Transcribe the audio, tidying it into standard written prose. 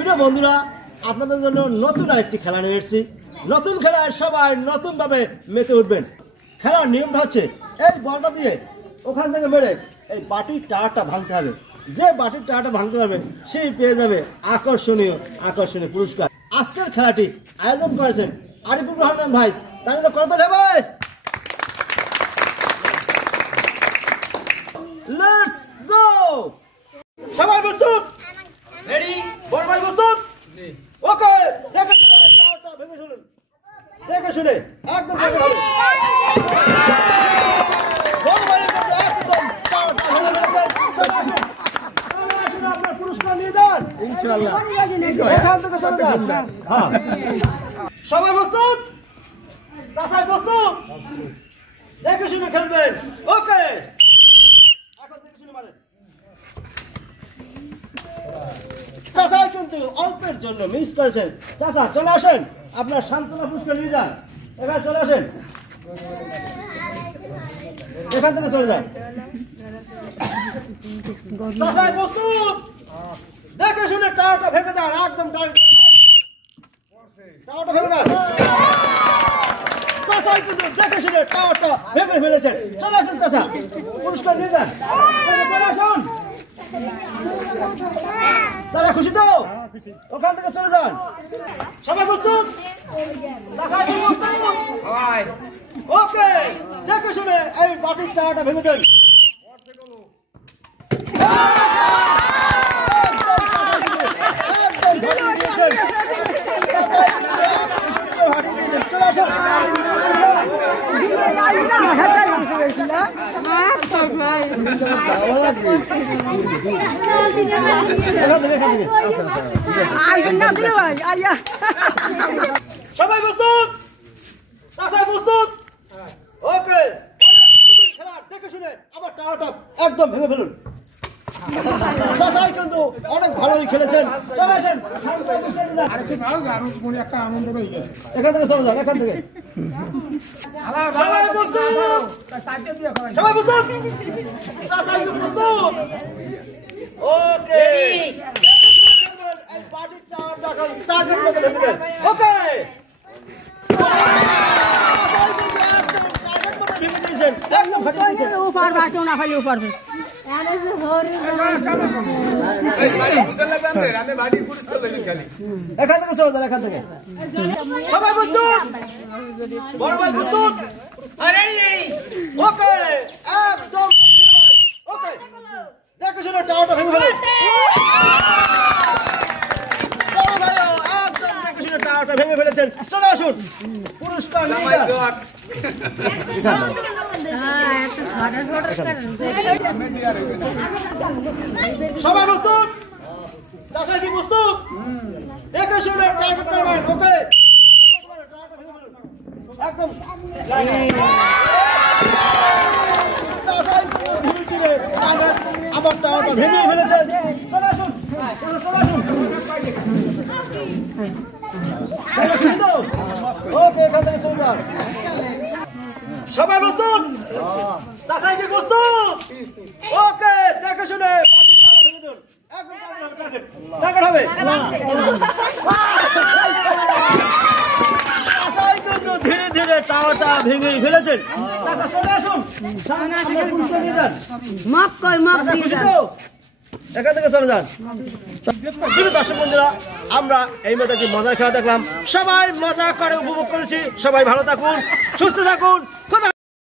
প্রিয় বন্ধুরা, আপনাদের জন্য নতুন আরেকটি খেলা নিয়ে এসেছি। নতুন খেলায় সবাই নতুনভাবে মেতে উঠবেন। খেলার নিয়মটা হচ্ছে এই বলটা দিয়ে ওখান থেকে মেরে এই বাটির টায়ারটা ভাঙতে হবে। যে বাটির টায়ারটা ভাঙতে পারবে সেই পেয়ে যাবে আকর্ষণীয় পুরস্কার। আজকের খেলাটি আয়োজন করেছেন আরিফুর রহমান ভাই। তাহলে কত দেবে? Let's go! সবাই প্রস্তুত? রেডি? বড় ভাই প্রস্তুত? জি। ওকে, দেখে শুনে একদম দেখে হবে। বড় ভাই একদম আপনার পুরস্কার নিয়ে যান ইনশাআল্লাহ। এখান থেকে চলে যান। হ্যাঁ, সবাই প্রস্তুত? চাচা প্রস্তুত? দেখে শুনে খেলবেন। ওকে, এখন দেখে শুনে মারেন। চাচা কিন্তু অল্পের জন্য মিস করেছেন। চাচা চলে আসেন, আপনার সান্ত্বনা পুরস্কার নিয়ে যান। এবার চলে আসেন, এখান থেকে চলে যান। চাচা প্রস্তুত? দেখে শুনে টাওয়ারটা ভেঙে দেন, একদম টাওয়ারটা ভেঙে দেন। চাচা কিন্তু দেখে শুনে টাওয়ারটা ভেঙে ফেলেছেন। চলে আসেন চাচা, পুরস্কার নিয়ে যান। চলে আসুন। চাচা খুশি তো? ওখান থেকে চলে যান। সবাই প্রস্তুত? চাচা প্রস্তুত? ওকে, দেখে শুনে এই বাটির টায়ারটা ভেঙে দেন। চলে আসুন। সবাই প্রস্তুত? চাচা প্রস্তুত? ওকে, খেলা দেখে শুনে আবার টাওয়ারটা একদম ভেঙে ফেলুন। চাচাই কিন্তু অনেক ভালোই খেলেছেন। চলে আসেন, এখান থেকে চলে যান। এখান থেকে সবাই প্রস্তুত? সবাই প্রস্তুত? চাচাই প্রস্তুত? ওকে, বাটির টাওয়ারটা টার্গেট করে ভেঙে দেন। ওকে, এখান থেকে চলে যান। এখান থেকে সবাই প্রস্তুত? বড় ভাই প্রস্তুত? ওকে, একদম ওকে, দেখে শুনে টাওয়ারটা ভেঙে ফেলে। টাওয়ারটা ভেঙে ফেলেছেন। চলে আসুন, পুরস্কার সবাই প্রস্তুত? চাচা কি প্রস্তুত? দেখে শুনে টার্গেট করবেন। ওকে, একদম ধীরে ধীরে আবার টাওয়ারটা ভেঙে ফেলেছেন। চলে আসুন, চলে আসুন। ওকে, এখান থেকে চলে যান। সবাই প্রস্তুত? চাচা কি প্রস্তুত? ওকে, দেখে শুনে টার্গেট হবে। চাচাই কিন্তু ধীরে ধীরে টাওয়ারটা ভেঙে ফেলেছেন। চাচা চলে আসুন, পুরস্কার নিয়ে যান। এখান থেকে চলে যান। দর্শক বন্ধুরা, আমরা এই মতো একটি মজার খেলা দেখলাম। সবাই মজা করে উপভোগ করেছি। সবাই ভালো থাকুন, সুস্থ থাকুন। খোদা।